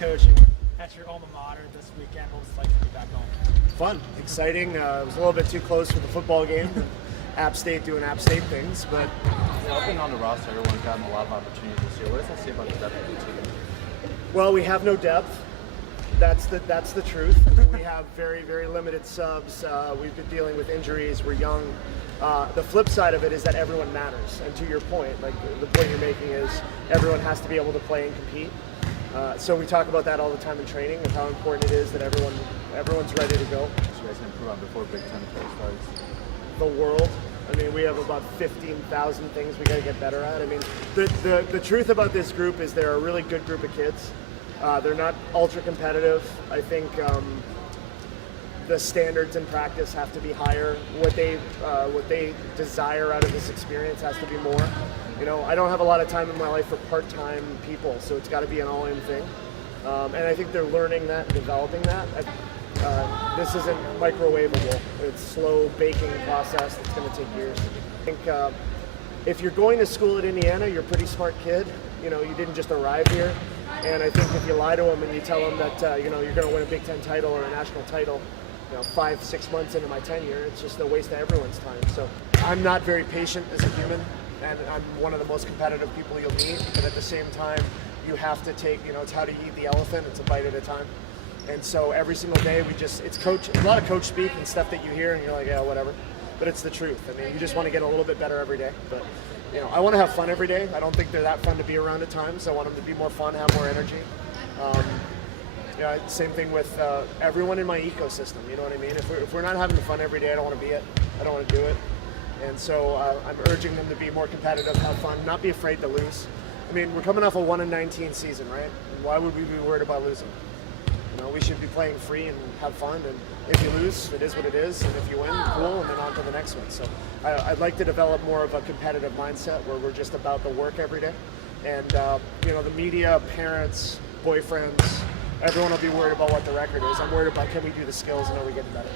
coaching at your alma mater this weekend. What was it like to be back home? Fun, exciting. It was a little bit too close for the football game. App State doing App State things, but I've been on the roster. Everyone's gotten a lot of opportunities this year. What does that say about the depth of the team? well, we have no depth. That's the truth. I mean, we have very, very limited subs. We've been dealing with injuries. We're young. The flip side of it is that everyone matters. And to your point, like the point you're making is everyone has to be able to play and compete. So we talk about that all the time in training, of how important it is that everyone's ready to go. You guys can improve on before Big Ten play starts. The world. I mean, we have about 15,000 things we got to get better at. I mean, the truth about this group is they're a really good group of kids. They're not ultra competitive. I think the standards in practice have to be higher. What they desire out of this experience has to be more. You know, I don't have a lot of time in my life for part-time people, so it's got to be an all-in thing. And I think they're learning that and developing that. This isn't microwavable. It's a slow baking process that's going to take years. I think if you're going to school at Indiana, you're a pretty smart kid. You know, you didn't just arrive here. And I think if you lie to them and you tell them that you're going to win a Big Ten title or a national title, 5-6 months into my tenure, it's just a waste of everyone's time. So I'm not very patient as a human, and I'm one of the most competitive people you'll meet. But at the same time, you have to take, it's how to eat the elephant. It's a bite at a time. And so every single day it's a lot of coach speak and stuff that you hear and you're like, yeah, whatever. But it's the truth. I mean, you just want to get a little bit better every day. But, I want to have fun every day. I don't think they're that fun to be around at times. I want them to be more fun, have more energy. Same thing with everyone in my ecosystem. You know what I mean? If we're not having fun every day, I don't want to be it. I don't want to do it. And so I'm urging them to be more competitive, have fun, not be afraid to lose. I mean, we're coming off a 1-19 season, right? Why would we be worried about losing? We should be playing free and have fun, and if you lose, it is what it is, and if you win, cool, and then on to the next one. So I'd like to develop more of a competitive mindset where we're just about the work every day. And, the media, parents, boyfriends, everyone will be worried about what the record is. I'm worried about can we do the skills and are we getting better?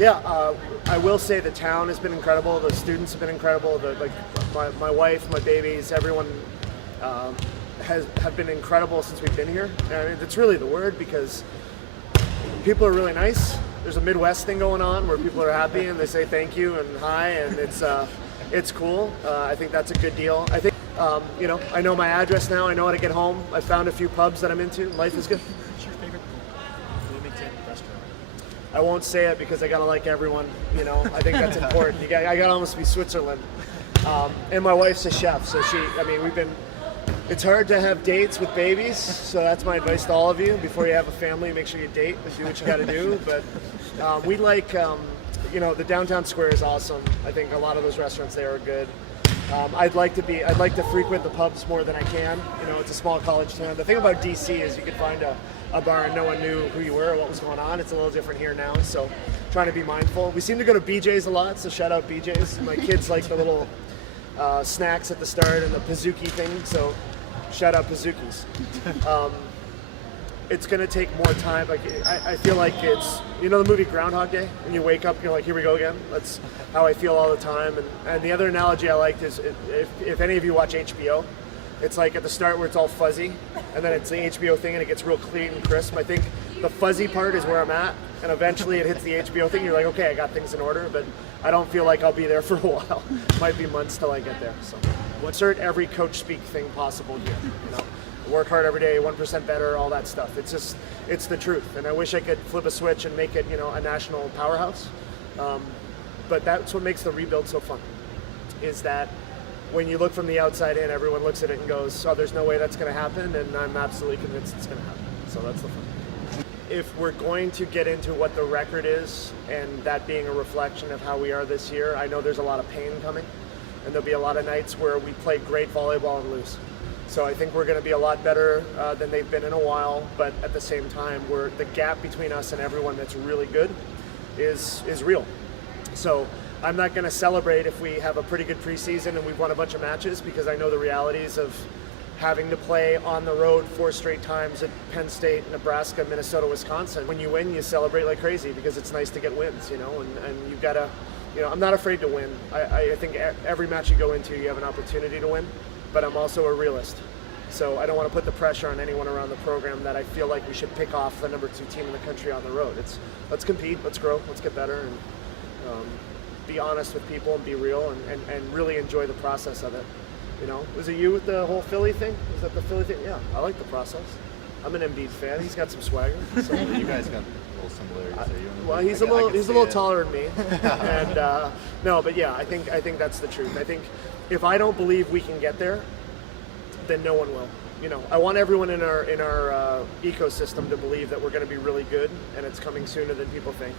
Yeah, I will say the town has been incredible. The students have been incredible. My wife, my babies, everyone have been incredible since we've been here. And it's really the word because people are really nice. There's a Midwest thing going on where people are happy and they say thank you and hi, and it's cool. I think that's a good deal. I think I know my address now. I know how to get home. I found a few pubs that I'm into. Life is good. What's your favorite Bloomington restaurant? I won't say it because I gotta like everyone. I think that's important. I gotta almost be Switzerland. And my wife's a chef, so it's hard to have dates with babies, so that's my advice to all of you. Before you have a family, make sure you date and do what you gotta do. But we like, the downtown square is awesome. I think a lot of those restaurants there are good. I'd like to frequent the pubs more than I can. It's a small college town. The thing about DC is you can find a bar and no one knew who you were or what was going on. It's a little different here now, so trying to be mindful. We seem to go to BJ's a lot, so shout out BJ's. My kids like the little snacks at the start and the Pizookie thing, so shout out Pizookies. It's going to take more time. I feel like it's, the movie Groundhog Day, and you wake up, you're like, here we go again. That's how I feel all the time. And the other analogy I liked is if any of you watch HBO, it's like at the start where it's all fuzzy, and then it's the HBO thing and it gets real clean and crisp. I think the fuzzy part is where I'm at, and eventually it hits the HBO thing. You're like, okay, I got things in order, but I don't feel like I'll be there for a while. Might be months till I get there. So insert every coach speak thing possible here. Work hard every day, 1% better, all that stuff. It's the truth. And I wish I could flip a switch and make it, a national powerhouse. But that's what makes the rebuild so fun, is that when you look from the outside in, everyone looks at it and goes, oh, there's no way that's going to happen, and I'm absolutely convinced it's going to happen. So that's the fun. If we're going to get into what the record is, and that being a reflection of how we are this year, I know there's a lot of pain coming, and there'll be a lot of nights where we play great volleyball and lose. So I think we're going to be a lot better than they've been in a while, but at the same time, the gap between us and everyone that's really good is real. So I'm not going to celebrate if we have a pretty good preseason and we've won a bunch of matches, because I know the realities of having to play on the road 4 straight times at Penn State, Nebraska, Minnesota, Wisconsin. When you win, you celebrate like crazy because it's nice to get wins, and you've got to, I'm not afraid to win. I think every match you go into, you have an opportunity to win, but I'm also a realist. So I don't want to put the pressure on anyone around the program that I feel like we should pick off the number 2 team in the country on the road. Let's compete, let's grow, let's get better, and be honest with people and be real and really enjoy the process of it. You know, was it you with the whole Philly thing? Was that the Philly thing? Yeah, I like the process. I'm an Embiid fan. He's got some swagger. So. You guys got little similarities. Are you? Well, he's a little taller than me, and no, but yeah, I think that's the truth. I think if I don't believe we can get there, then no one will. You know, I want everyone in our ecosystem to believe that we're going to be really good, and it's coming sooner than people think.